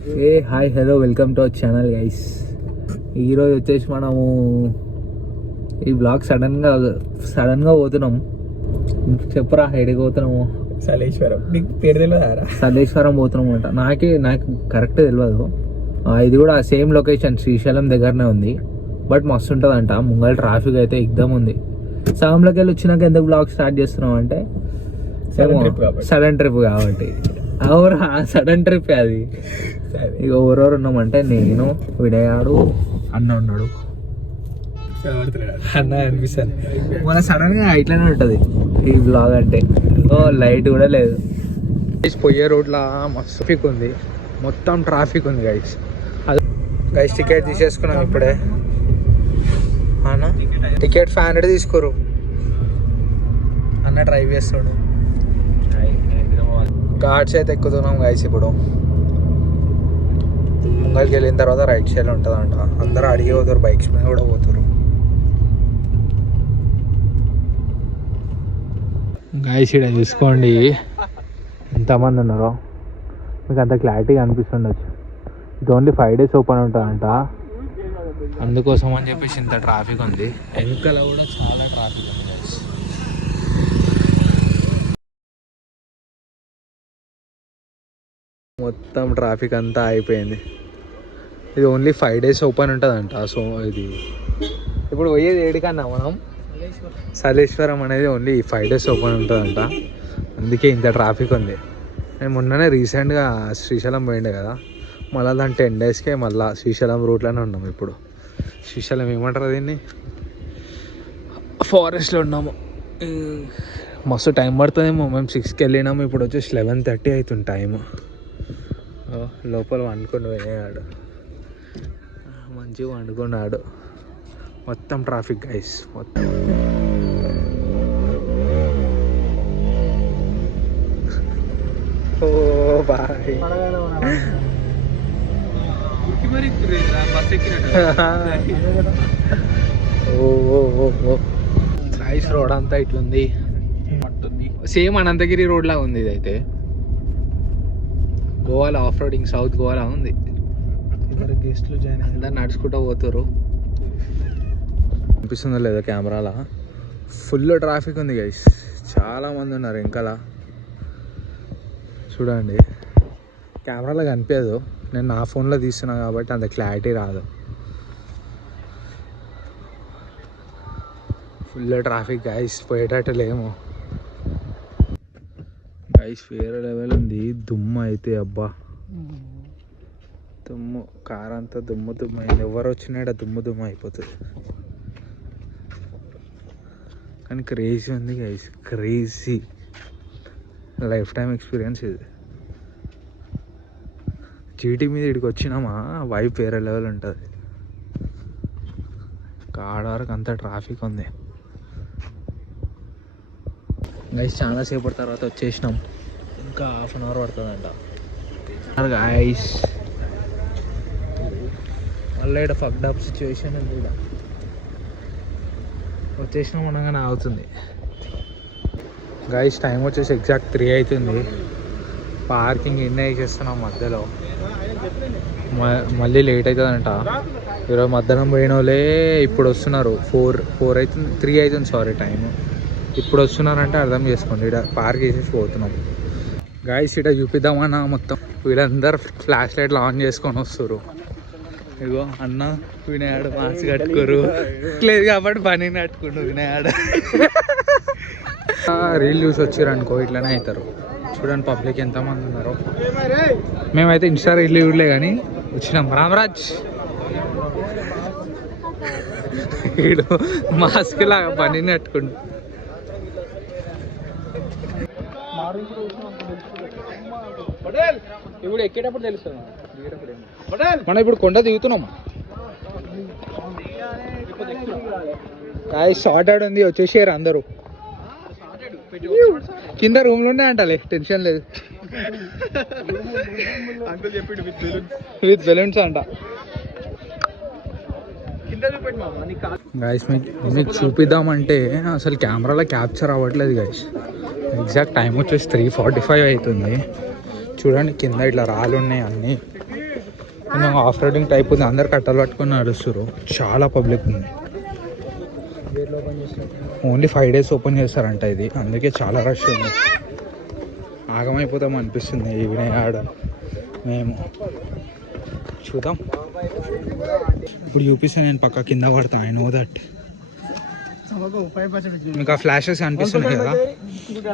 A hi hello welcome to our channel guys. ఈరోజు వచ్చేసి మనము ఈ బ్లాగ్ సడన్గా పోతున్నాం. చెప్పరా ఎడికి పోతున్నాము? సలేశ్వరం పోతున్నాం అంట. నాకు కరెక్ట్ తెలియదు. ఇది కూడా సేమ్ లొకేషన్ శ్రీశైలం దగ్గరనే ఉంది. బట్ మస్తు ఉంటుంది అంట. ముంగల్ ట్రాఫిక్ అయితే ఎగ్దమ్ ఉంది. సగంలోకి వెళ్ళి వచ్చినాక ఎందుకు బ్లాగ్ స్టార్ట్ చేస్తున్నాం అంటే సడన్ ట్రిప్ కాబట్టి. అవురా సడన్ ట్రిప్ అది. ఇక ఎవరెవరు ఉన్నామంటే నేను, వినయాడు, అన్న ఉన్నాడు. అన్న అనిపిస్తాను మన సడన్ గా ఇట్లానే ఉంటది ఈ బ్లాగ్ అంటే. లైట్ కూడా లేదు. పోయే రోడ్లా మస్తు ట్రాఫిక్ ఉంది, మొత్తం ట్రాఫిక్ ఉంది గైస్. గైస్ టికెట్ తీసేసుకున్నాం ఇప్పుడే. అన్న టికెట్ 500 తీసుకోరు. అన్న డ్రైవ్ చేస్తాడు. ఘాట్స్ అయితే ఎక్కుతున్నాం గైస్. ఇప్పుడు ముంగల్కి వెళ్ళిన తర్వాత రైట్ సైడ్ ఉంటుందంట. అందరూ అడిగి పోతారు, బైక్స్ మీద కూడా పోతారు. గైస్ ఇక్కడ చూసుకోండి ఎంతమంది ఉన్నారో. మీకు అంత క్లారిటీగా అనిపిస్తుండొచ్చు. ఇది ఓన్లీ 5 days ఓపెన్ ఉంటుందంట. అందుకోసం అని చెప్పేసి ఇంత ట్రాఫిక్ ఉంది. వెనకాల కూడా చాలా ట్రాఫిక్ ఉంది గైస్. మొత్తం ట్రాఫిక్ అంతా అయిపోయింది. ఇది ఓన్లీ 5 days ఓపెన్ ఉంటుందంట. సో ఇది ఇప్పుడు పోయేది ఏడికన్నా మనం సలేశ్వరం అనేది ఓన్లీ 5 days ఓపెన్ ఉంటుందంట. అందుకే ఇంత ట్రాఫిక్ ఉంది. నేను మొన్ననే రీసెంట్గా శ్రీశైలం పోయిండే కదా, మళ్ళీ దాని 10 daysకే మళ్ళీ శ్రీశైలం రూట్లోనే ఉన్నాము. ఇప్పుడు శ్రీశైలం ఏమంటారు దీన్ని, ఫారెస్ట్లో ఉన్నాము. మస్తు టైం పడుతుందేమో. మేము 6కి వెళ్ళినాము, ఇప్పుడు వచ్చేసి 11:30 అవుతుంది టైము. లోపల వండుకొని పోయాడు, మంచిగా వండుకున్నాడు. మొత్తం ట్రాఫిక్ గైస్. మొత్తం ఓ బాయ్. గైస్ రోడ్ అంతా ఇట్లుంది, సేమ్ అనంతగిరి రోడ్ లాగా ఉంది. ఇదైతే గోవాలో ఆఫ్ రోడింగ్, సౌత్ గోవాలా ఉంది. ఇద్దరు గెస్ట్లు అందరు నడుచుకుంటూ పోతారు. అనిపిస్తుందో లేదో కెమెరాలా. ఫుల్ ట్రాఫిక్ ఉంది గైస్, చాలా మంది ఉన్నారు వెనకాల. చూడండి కెమెరాలో కనిపించదు, నేను నా ఫోన్లో తీస్తున్నా కాబట్టి అంత క్లారిటీ రాదు. ఫుల్ ట్రాఫిక్ గైస్, పోయేటట్టు లేము గైస్. వేరే లెవెల్ ఉంది దుమ్ము అయితే. అబ్బా దుమ్ము, కార్ అంతా దుమ్ము అయింది. ఎవరు వచ్చినాడ దుమ్ము అయిపోతుంది. కానీ క్రేజీ ఉంది guys, crazy. Life time experience ఇది. జీటీ మీద ఇక్కడికి వచ్చినామా, వైపు వేరే లెవెల్ ఉంటుంది. కాడ వరకు అంతా ట్రాఫిక్ ఉంది గైస్. చాలా సేపటి తర్వాత వచ్చేసినాం. ఇంకా 1/2 hour పడుతుందంట గైస్. మళ్ళీ ఇక్కడ ఫక్డ్ అప్ సిచ్యువేషన్ కూడా. వచ్చేసినాం అనగానే అవుతుంది గైస్. టైం వచ్చేసి ఎగ్జాక్ట్ 3 అవుతుంది. పార్కింగ్ ఎన్ని వేసేస్తున్నాం మధ్యలో. మళ్ళీ లేట్ అవుతుందంట. ఈరోజు మధ్యాహ్నం పోయిన వాళ్ళే ఇప్పుడు వస్తున్నారు. 4 అవుతుంది, 3 అవుతుంది సారీ టైం. ఇప్పుడు వస్తున్నారంటే అర్థం చేసుకోండి. ఇక్కడ పార్క్ వేసేసి పోతున్నాం గాయస్. ఇక్కడ చూపిద్దామన్నా మొత్తం వీళ్ళందరూ ఫ్లాష్ లైట్లు ఆన్ చేసుకొని వస్తారు. ఇగో అన్న వినయాడు మాస్క్ కట్టుకోరు లేదు కాబట్టి పని కట్టుకుంటు వినయాడు. రీల్ చూసి వచ్చారు అనుకో ఇట్లనే అవుతారు. చూడండి పబ్లిక్ ఎంతమంది ఉన్నారు. మేమైతే ఇన్స్టా రీల్ చూడలే కానీ వచ్చినాం. రామరాజ్ వీడు మాస్క్ లాగా పని కట్టుకుంటు. ఇప్పుడు ఎక్కేటప్పుడు తెలుస్తుంది. మనం ఇప్పుడు కొండ దిగుతున్నాం. షార్ట్ అవుట్ ఉంది, వచ్చేసారు అందరూ. కింద రూమ్ లోనే అంటాలే, టెన్షన్ లేదు. విత్ బెలూన్స్ అంట. గైస్ మీకు చూపిద్దామంటే అసలు కెమెరాలో క్యాప్చర్ అవ్వట్లేదు గైస్. ఎగ్జాక్ట్ టైం వచ్చేసి 3:45 అవుతుంది. చూడండి కింద ఇట్లా రాళ్ళు ఉన్నాయి అన్నీ. కొంచెం ఆఫ్ రోడింగ్ టైప్ ఉంది, అందరు కట్టలు పట్టుకొని నడుస్తారు, చాలా పబ్లిక్ ఉంది. ఓన్లీ 5 days ఓపెన్ చేస్తారంట ఇది, అందుకే చాలా రష్ ఉంది. ఆగమైపోతాం అనిపిస్తుంది ఈవినింగ్ ఆడ. మేము చూద్దాం, ఇప్పుడు చూపిస్తాను నేను పక్క కింద పడతా. I know that. మీకు ఆ ఫ్లాషెస్ అనిపిస్తున్నాయి కదా,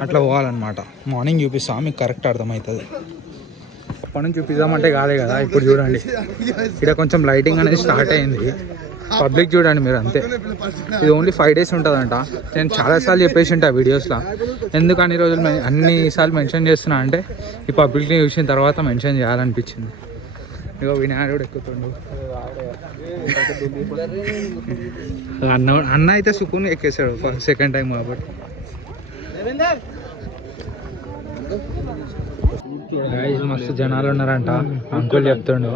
అట్లా పోవాలన్నమాట. మార్నింగ్ చూపిస్తాం, మీకు కరెక్ట్ అర్థమవుతుంది. అప్పటి నుంచి చూపిద్దామంటే కాదే కదా. ఇప్పుడు చూడండి, ఇక్కడ కొంచెం లైటింగ్ అనేది స్టార్ట్ అయింది. పబ్లిక్ చూడండి మీరు, అంతే. ఇది ఓన్లీ 5 days ఉంటుందంట. నేను చాలాసార్లు చెప్పేసి ఉంటా వీడియోస్లో, ఎందుకు అన్ని రోజులు అన్నిసార్లు మెన్షన్ చేస్తున్నా అంటే ఈ పబ్లిక్ని చూసిన తర్వాత మెన్షన్ చేయాలనిపించింది. ఇక వినాయకుడు ఎక్కుతుండు. అన్న అయితే సుకూన్ ఎక్కేసాడు సెకండ్ టైం కాబట్టి. మస్తు జనాలు ఉన్నారంట, అంకుల్ చెప్తుండు.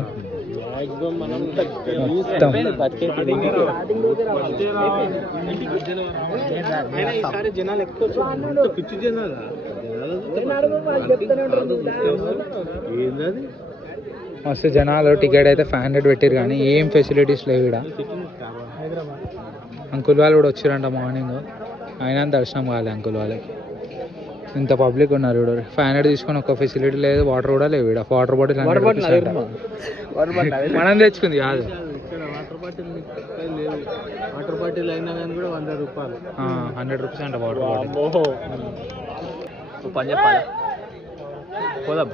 మొత్తం మస్తు జనాలు. టికెట్ అయితే 500 పెట్టారు కానీ ఏం ఫెసిలిటీస్ లేవు ఇక్కడ. అంకుల్ వాళ్ళు కూడా వచ్చారంట మార్నింగ్, అయినా దర్శనం కాలే అంకుల్ వాళ్ళకి. ఇంత పబ్లిక్ ఉన్నారు ఇక్కడ. 500 తీసుకొని ఒక ఫెసిలిటీ లేదు, వాటర్ కూడా లేవు ఇక్కడ. వాటర్ బాటిల్ మనం తెచ్చుకుంది కాదు, వాటర్ బాటిల్ అయినా కానీ కూడా 100 రూపాయలు. 100 రూపీస్ అంట వాటర్ బాటిల్. పని చెప్పాలి, పోదాం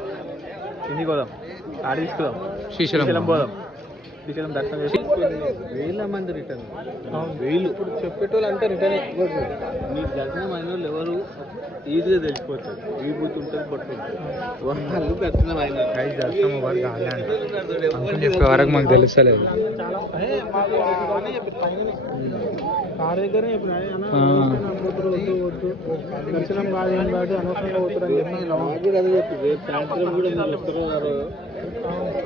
కిందికి పోదాం, ఆడ తీసుకుందాం, శ్రీశైలం పోదాం. శ్రీశైలం దర్శనం చేసి 1000 మంది రిటర్న్. 1000 ఇప్పుడు చెప్పేటోళ్ళు అంతా రిటర్న్ ఎక్కువ. మీకు దర్శనం అయిన వాళ్ళు ఎవరు ఈజీగా తెలిసిపోతారు. ఈ బూత్ ఉంటుంది, బొట్టు ఉంటుంది, వాళ్ళు దర్శనం అయిన దర్శనం ఎవరు కాలే అంకుల్ చెప్పే వరకు మాకు తెలుస్తలేదు. కార్ దగ్గరే దర్శనం కాదు కాబట్టి అనవసరంగా పోతారు అని చెప్పి అది చెప్పి రేపు సాయంత్రం కూడా మీరు వస్తారు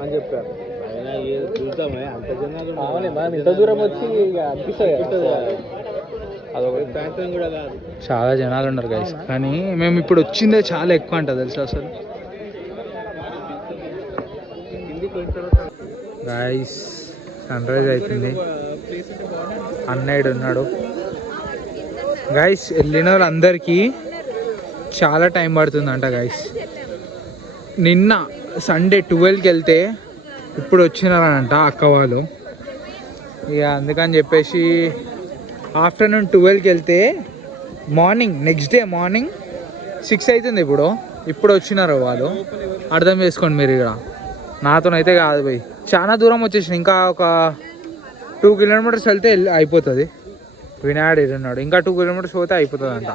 అని చెప్పారు. అయినా చూద్దామే, అంత జనాలు మనం ఇంత దూరం వచ్చి అనిపిస్తుంది. అదొకటి సాయంత్రం కూడా కాదు, చాలా జనాలు ఉన్నారు గైస్. కానీ మేము ఇప్పుడు వచ్చిందే చాలా ఎక్కువ అంట తెలుసు అసలు. గైస్ సన్ రైజ్ అవుతుంది, అన్నయ్యడు ఉన్నాడు. గైస్ వెళ్ళిన వాళ్ళందరికీ చాలా టైం పడుతుందంట గైస్. నిన్న సండే 12కి వెళ్తే ఇప్పుడు వచ్చినారంట అక్క వాళ్ళు. ఇక అందుకని చెప్పేసి ఆఫ్టర్నూన్ 12కి వెళ్తే మార్నింగ్ నెక్స్ట్ డే మార్నింగ్ 6 అవుతుంది. ఇప్పుడు వచ్చినారు వాళ్ళు. అర్థం చేసుకోండి మీరు. ఇక్కడ నాతోనైతే కాదు పోయి, చాలా దూరం వచ్చేసింది. ఇంకా ఒక 2 kilometers వెళ్తే అయిపోతుంది. వినాయకుడు ఉన్నాడు, ఇంకా 2 kilometers పోతే అయిపోతుంది అంట.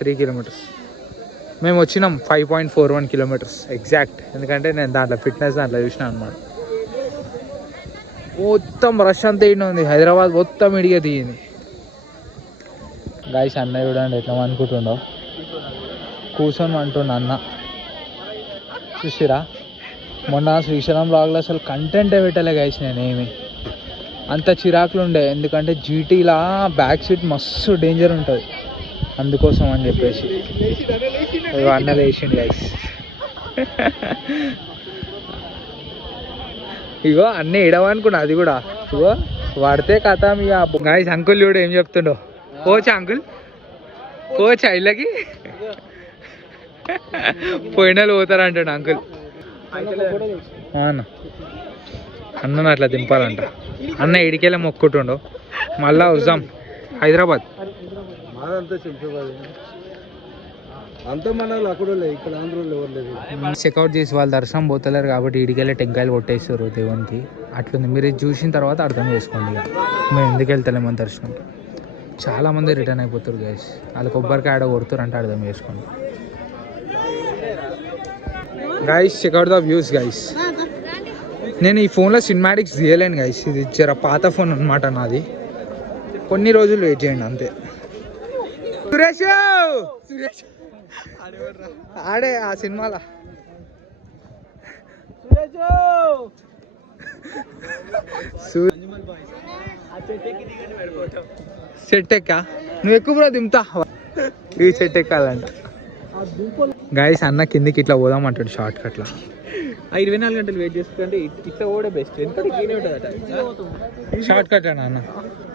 3 kilometers. మేము వచ్చినాం 5.41 kilometers ఎగ్జాక్ట్. ఎందుకంటే నేను దాంట్లో ఫిట్నెస్ దాంట్లో చూసినా అనమాట. మొత్తం రష్ అంతా ఇన్ని ఉంది, హైదరాబాద్ మొత్తం ఇడిగే దిగింది. గాయస్ అన్నయ్య చూడండి ఎట్లా అనుకుంటుండో, కూర్చొని అంటుండ అన్న. చూసిరా, మొన్న శ్రీశైలం బ్లాగ్లో అసలు కంటెంటే పెట్టలే గాయస్ నేనేమి. అంత చిరాకులు ఉండే, ఎందుకంటే జీటీలా బ్యాక్ సీట్ మస్తు డేంజర్ ఉంటుంది, అందుకోసం అని చెప్పేసి. అన్న లేచిండు గైస్. ఇగో అన్నీ ఇడవనుకున్నా, అది కూడా ఇగో వాడితే కథ. మీ గాయస్ అంకుల్ చూడు ఏం చెప్తుండో. కోచా అంకుల్, కోచా ఇళ్ళకి పోయినలు పోతారంటాడు అంకుల్. అన్నను అట్లా దింపాలంట. అన్న ఇడికెళ్ళి మొక్కుంటుండో, మళ్ళా వద్దాం హైదరాబాద్. చెక్అవుట్ చేసి వాళ్ళు దర్శనం పోతలేరు కాబట్టి ఇడికెళ్ళి టెంకాయలు కొట్టేస్తారు దేవునికి. అట్లుంది, మీరు ఇది చూసిన తర్వాత అర్థం చేసుకోండి. ఇక మేము ఎందుకు వెళ్తలేమని దర్శనంకి. చాలామంది రిటర్న్ అయిపోతారు గైస్. వాళ్ళు కొబ్బరికాయ ఆడ కొడుతారు అంటే అర్థం చేసుకోండి. Guys checkout the views guys. నేను ఈ ఫోన్లో సినిమాటిక్స్ తీయలేను గైస్, ఇది జర పాత ఫోన్ అనమాట నాది. కొన్ని రోజులు వెయిట్ చేయండి అంతే. సురేష్ సురేష్ ఆడే ఆ సినిమాలో సెట్ ఎక్కా నువ్వు ఎక్కువ బ్రో దింపుతా. ఈ సెట్ ఎక్కాలంట. గాయస్ అన్న కిందికి ఇట్లా పోదాం అంటాడు షార్ట్ కట్లా. ఆ 24 గంటలు వెయిట్ చేసుకుంటే ఇట్లా కూడా బెస్ట్, ఎందుకంటే గ్రీన్ ఉంటుంది అట. షార్ట్ కట్ అన్న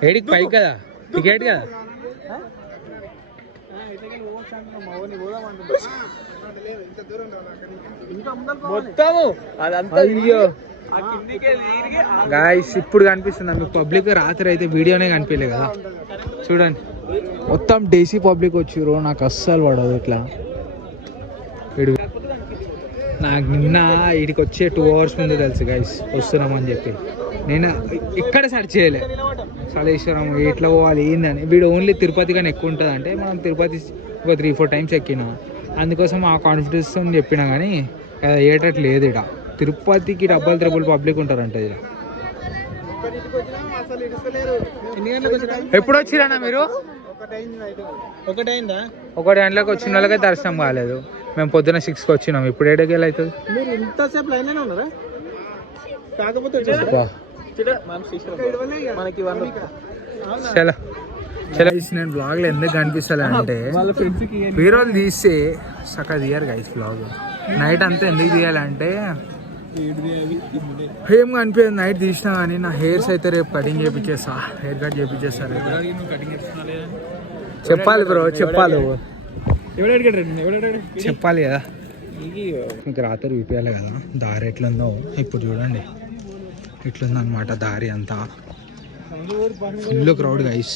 ఏడికి పైకి కదా టికెట్ కదా. మొత్తము అదంతా అయ్యో గాయ్స్ ఇప్పుడు కనిపిస్తుంది మీకు పబ్లిక్. రాత్రి అయితే వీడియోనే కనిపించలే కదా, చూడండి మొత్తం డేసీ పబ్లిక్ వచ్చిర్రు. నాకు అస్సలు పడదు ఇట్లా. నాకు నిన్న వీడికి వచ్చే 2 hours ముందు తెలుసు గైస్ వస్తున్నామని చెప్పి. నేను ఇక్కడ సెర్చ్ చేయలే సలేశ్వరం ఎట్లా పోవాలి ఏందని. వీడు ఓన్లీ తిరుపతి కానీ ఎక్కువ ఉంటుంది అంటే మనం తిరుపతి ఒక 3-4 times ఎక్కినాం. అందుకోసం ఆ కాన్ఫిడెన్స్ చెప్పినా కానీ అయ్యేటట్టు లేదు. ఇక్కడ తిరుపతికి డబ్బులు పబ్లిక్ ఉంటారంట. ఇక్కడ ఎప్పుడు వచ్చిరన్నా మీరు? 1 గంటలకు వచ్చిన వాళ్ళకే దర్శనం కాలేదు. మేము పొద్దున్న 6కి వచ్చినాం. ఇప్పుడు 7 గంటలు అవుతుంది. మీరు ఇంతసేపు లైన్ అయినా ఉన్నారా? కాకపోతే మనకి చలో చలో. నేను బ్లాగ్లో ఎందుకు కనిపిస్తాను అంటే వీరోలు తీస్తే సక్క తీయరు గైస్ బ్లాగ్. నైట్ అంతా ఎందుకు తీయాలంటే ఏం కనిపించదు. నైట్ తీసినా కానీ నా హెయిర్స్ అయితే రేపు కటింగ్ చేయించేస్తా, హెయిర్ కట్ చేయించేస్తా. చెప్పాలి బ్రో, చెప్పాలి చెప్పాలి కదా. మీకు రాత్రి చూపించాలి కదా దారి ఎట్లుందో. ఇప్పుడు చూడండి ఇట్లుందనమాట దారి అంతా. Full crowd guys.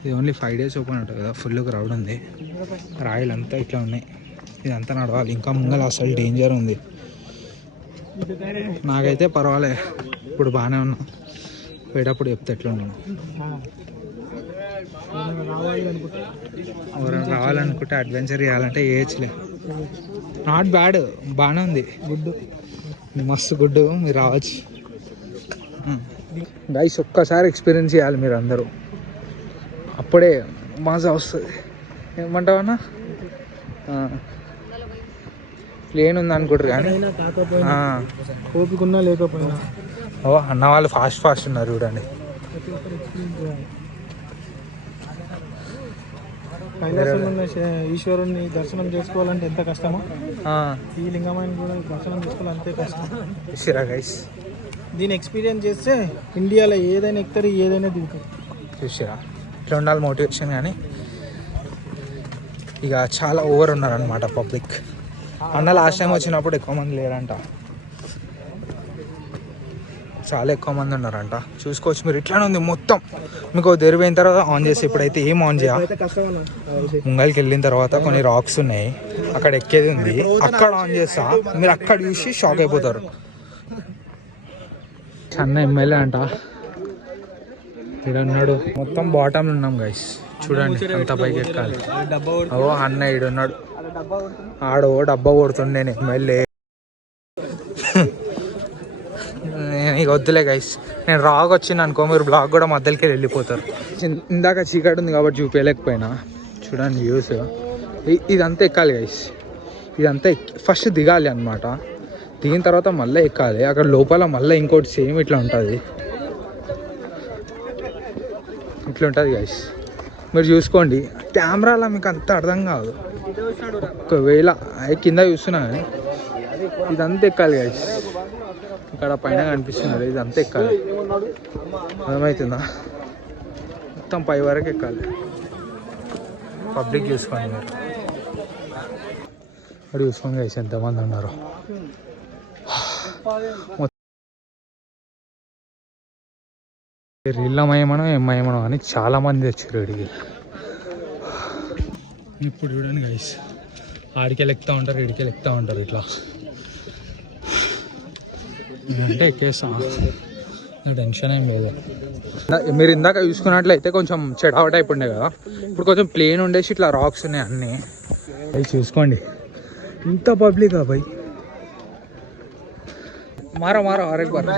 ఇది ఓన్లీ 5 days ఓపెన్ ఉంటుంది కదా, ఫుల్ క్రౌడ్ ఉంది. రాయలు అంతా ఇట్లా ఉన్నాయి. ఇదంతా నడవాలి. ఇంకా ముంగల అసలు డేంజర్ ఉంది. నాకైతే పర్వాలే, ఇప్పుడు బాగానే ఉన్నా. పోయేటప్పుడు చెప్తే ఎట్లున్నాను. ఎవరైనా రావాలనుకుంటే అడ్వెంచర్ చేయాలంటే చేయొచ్చులే. నాట్ బ్యాడ్, బాగానే ఉంది. గుడ్, మస్తు గుడ్. మీరు రావచ్చు గైస్. ఒక్కసారి ఎక్స్పీరియన్స్ చేయాలి మీరు అందరూ, అప్పుడే మజా వస్తుంది. ఏమంటావన్నా? ప్లేన్ ఉంది అనుకుంటారు కానీ ఓపికన్నా లేకపోయినా ఓ అన్న వాళ్ళు ఫాస్ట్ ఉన్నారు చూడండి. కైలాసంలో ఈశ్వరుని దర్శనం చేసుకోవాలంటే ఎంత కష్టమో ఈ లింగమైన కూడా దర్శనం చేసుకోవాలి అంతే కష్టం గైస్. దీన్ని ఎక్స్పీరియన్స్ చేస్తే ఇండియాలో ఏదైనా ఎక్కుతారు, ఏదైనా దిగుతారు. చూసారా ఇట్లా ఉండాలి మోటివేషన్. కానీ ఇక చాలా ఓవర్ ఉన్నారనమాట పబ్లిక్. అన్న లాస్ట్ టైం వచ్చినప్పుడు ఎక్కువ మంది లేరంట, చాలా ఎక్కువ మంది ఉన్నారంట. చూసుకోవచ్చు మీరు. ఇట్లానే ఉంది మొత్తం. మీకు తెరిపోయిన తర్వాత ఆన్ చేసి, ఇప్పుడైతే ఏం ఆన్ చేయాలి. ముంగల్కి వెళ్ళిన తర్వాత కొన్ని రాక్స్ ఉన్నాయి, అక్కడ ఎక్కేది ఉంది. అక్కడ ఆన్ చేస్తా, మీరు అక్కడ చూసి షాక్ అయిపోతారు. అన్న ఎమ్మెల్యే అంట ఇక్కడ ఉన్నాడు. మొత్తం బాటంలో ఉన్నాం గైస్. చూడండి అంత పైకి ఎక్కాలి. ఓ అన్న ఈడున్నాడు. ఆడో డబ్బా కొడుతుండే నేను ఎమ్మెల్యే. ఇక వద్దులే గైస్. నేను రాగా వచ్చింది అనుకో, మీరు బ్లాగ్ కూడా మధ్యలోకి వెళ్ళిపోతారు. ఇందాక చీకటి ఉంది కాబట్టి చూపించలేకపోయినా. చూడండి వ్యూస్. ఇదంతా ఎక్కాలి గైస్. ఇదంతా ఫస్ట్ దిగాలి అనమాట. దిగిన తర్వాత మళ్ళీ ఎక్కాలి. అక్కడ లోపల మళ్ళీ ఇంకోటి సేమ్ ఇట్లా ఉంటుంది. ఇట్లా ఉంటుంది గైస్. మీరు చూసుకోండి. కెమెరాలో మీకు అంత అర్థం కాదు. ఒకవేళ కింద చూస్తున్నా కానీ ఇదంతా ఎక్కాలి గైస్. ఇక్కడ పైన కనిపిస్తున్నారు, ఇదంతా ఎక్కాలి. అర్థమవుతుందా? మొత్తం పై వరకు ఎక్కాలి. పబ్లిక్ చూసుకోండి మీరు. అక్కడ చూసుకోండి గైస్ ఎంతమంది ఉన్నారు. రీళ్ళమయమనో ఏమయమనో అని చాలా మంది వచ్చారు ఇడికి. ఇప్పుడు చూడండి గైస్, ఆడికెళ్ళి ఎక్కుతూ ఉంటారు, ఇడికెళ్ళి ఎక్కుతూ ఉంటారు. ఇట్లా అంటే ఎక్కేస్తా, టెన్షన్ ఏం లేదు. మీరు ఇందాక చూసుకున్నట్లయితే కొంచెం చెడావ టైప్ ఉండే కదా, ఇప్పుడు కొంచెం ప్లేన్ ఉండేసి ఇట్లా రాక్స్ ఉన్నాయి అన్నీ. అవి చూసుకోండి. ఇంత పబ్లిక్ భయ్. మారా మారా ఆరేక్ బార్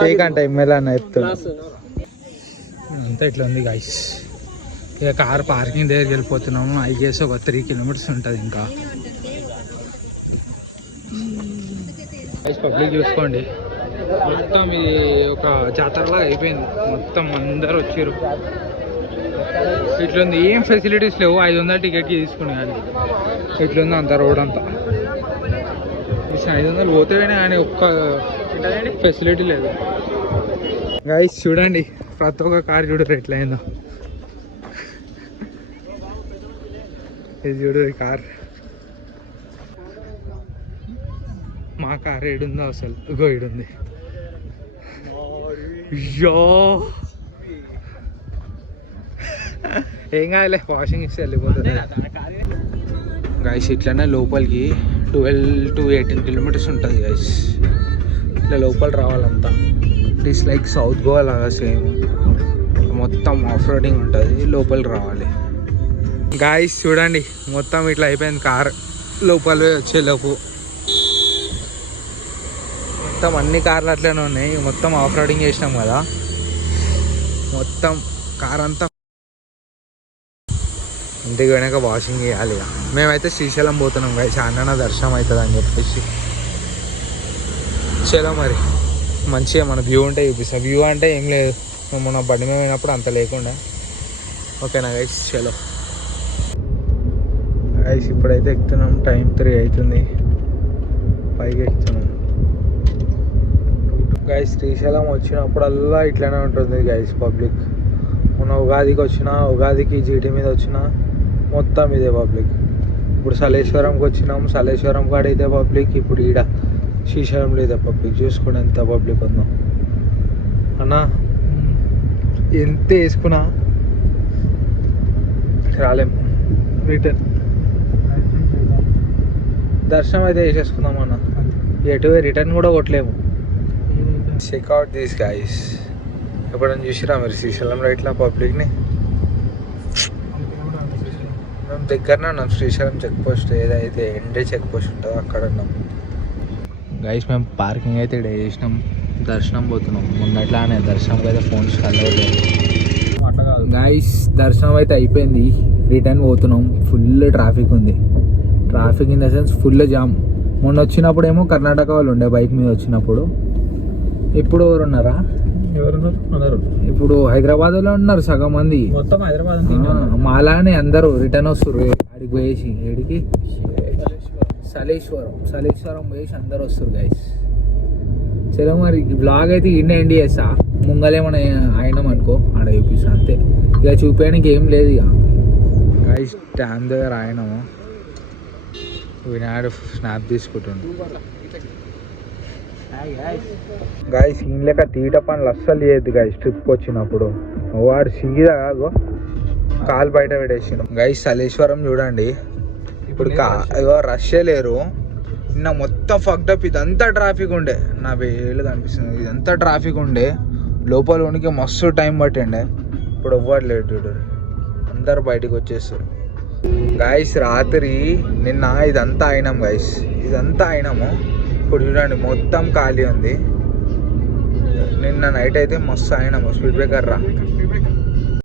ఫేక్ అంట ఎమ్మెల్యే అన్న ఎత్తున్నా. అంతా ఇట్లా ఉంది గైస్. ఇక కార్ పార్కింగ్ దగ్గరికి వెళ్ళిపోతున్నాము. ఐ గెస్ ఒక 3 kilometers ఉంటుంది ఇంకా. పబ్లిక్ చూసుకోండి మొత్తం ఇది ఒక జాతరలా అయిపోయింది. మొత్తం అందరు వచ్చారు. ఇట్లుంది, ఏం ఫెసిలిటీస్ లేవు. 500 టికెట్కి తీసుకుని కానీ ఇట్లుంది అంత రోడ్ అంతా. 500 పోతేనే కానీ ఒక్క ఫెసిలిటీ లేదు. గైస్ చూడండి, ప్రతి ఒక్క కార్ చూడరు ఎట్లయిందో. ఇది చూడు ఈ కార్. మా కార్ ఏడుందో అసలు, ఇగో ఏడుంది. అయ్యో ఏం కాదులే, వాషింగ్ ఇస్తే వెళ్ళిపోతుంది. గైస్ ఇట్లనే లోపలికి 12 to 18 కిలోమీటర్స్ ఉంటుంది గైస్. ఇట్లా లోపల రావాలంతా. It is like south Goa లాగా సేమ్. మొత్తం ఆఫ్ రోడింగ్ ఉంటుంది, లోపలికి రావాలి. గాయస్ చూడండి, మొత్తం ఇట్లా అయిపోయింది కార్. లోపల వచ్చేలోపు మొత్తం అన్ని కార్లు అట్లనే ఉన్నాయి. మొత్తం ఆఫ్ రోడింగ్ చేసినాం కదా, మొత్తం కార్ అంతా ఇంటికి పోయినాక వాషింగ్ చేయాలి. మేమైతే శ్రీశైలం పోతున్నాం గాయస్, అన్న దర్శనం అవుతుంది అని చెప్పేసి. చలో మరి, మంచిగా మన వ్యూ ఉంటే చూపిస్తా. వ్యూ అంటే ఏం లేదు, మేము మొన్న బండి మీద పోయినప్పుడు అంత లేకుండా. ఓకేనా గైస్, చలో గైస్. ఇప్పుడైతే ఎక్కుతున్నాం, టైం 3 అవుతుంది, పైకి ఎక్కుతున్నాం గైస్. శ్రీశైలం వచ్చినప్పుడల్లా ఇట్లనే ఉంటుంది గైస్ పబ్లిక్. మొన్న ఉగాదికి వచ్చిన, ఉగాదికి జీటీ మీద వచ్చిన, మొత్తం ఇదే పబ్లిక్. ఇప్పుడు సలేశ్వరంకి వచ్చినాం, సలేశ్వరం కాడ ఇదే పబ్లిక్. ఇప్పుడు ఈడ శ్రీశైలంలో ఇదే పబ్లిక్. చూసుకోండి ఎంత పబ్లిక్ ఉందో అన్నా. ఎంత వేసుకున్నా రాలేం. రిటర్న్ దర్శనం అయితే వేసేసుకుందాం అన్న, ఎటు రిటర్న్ కూడా కొట్టలేము. Checkout these guys. ఎప్పుడైనా చూసిరా మీరు శ్రీశైలంలో ఇట్లా పబ్లిక్ని? మేము దగ్గరనే ఉన్నాం, శ్రీశైలం చెక్ పోస్ట్ ఏదైతే ఎండే చెక్ పోస్ట్ ఉంటుందో అక్కడ ఉన్నాం గైస్. మేము పార్కింగ్ అయితే ఇక్కడ చేసినాం, దర్శనం పోతున్నాం. మొన్నట్లానే దర్శనంకి అయితే ఫోన్స్ కలవలేదు గైస్. దర్శనం అయితే అయిపోయింది, రిటర్న్ పోతున్నాం. ఫుల్ ట్రాఫిక్ ఉంది. Traffic in the sense full jam. మొన్న వచ్చినప్పుడు ఏమో కర్ణాటక వాళ్ళు ఉండే బైక్ మీద వచ్చినప్పుడు. ఇప్పుడు ఎవరు ఉన్నారా? ఇప్పుడు హైదరాబాద్లో ఉన్నారు సగం మంది. మొత్తం హైదరాబాద్ మాలానే అందరూ రిటర్న్ వస్తారు. అడిగి పోయేసి ఏడికి సలేశ్వరం పోయేసి అందరు వస్తారు గైస్. చలో మరి, బ్లాగ్ అయితే ఇండి ఎండ్ చేస్తా. ముంగలేమన్నా అయినాం అనుకో ఆడ చూపిస్తా అంతే. ఇక చూపించడానికి ఏం లేదు ఇక గైస్. డ్యామ్ దగ్గర ఆయనము వినాడు స్నాప్ తీసుకుంటుంది గైస్. ఈయన లెక్క తీట పనులు అస్సలు చేయద్దు గైస్. ట్రిప్ వచ్చినప్పుడు వాడు సీదా కాలు బయట పెట్టేసిన గైస్. సలేశ్వరం చూడండి, ఇప్పుడు రష్ లేరు. నిన్న మొత్తం ఫక్డప్, ఇదంతా ట్రాఫిక్ ఉండే. నా వేలు కనిపిస్తుంది, ఇదంతా ట్రాఫిక్ ఉండే. లోపల ఉనికి మస్తు టైం పట్టిండే. ఇప్పుడు ఎవ్వట్లేదు, అందరు బయటకు వచ్చేస్తారు గైస్. రాత్రి నిన్న ఇదంతా అయినాం గైస్, ఇదంతా అయినాము. ఇప్పుడు చూడండి మొత్తం ఖాళీ ఉంది. నిన్న నైట్ అయితే మస్తు అయినాము. స్పీడ్ బ్రేకర్ రా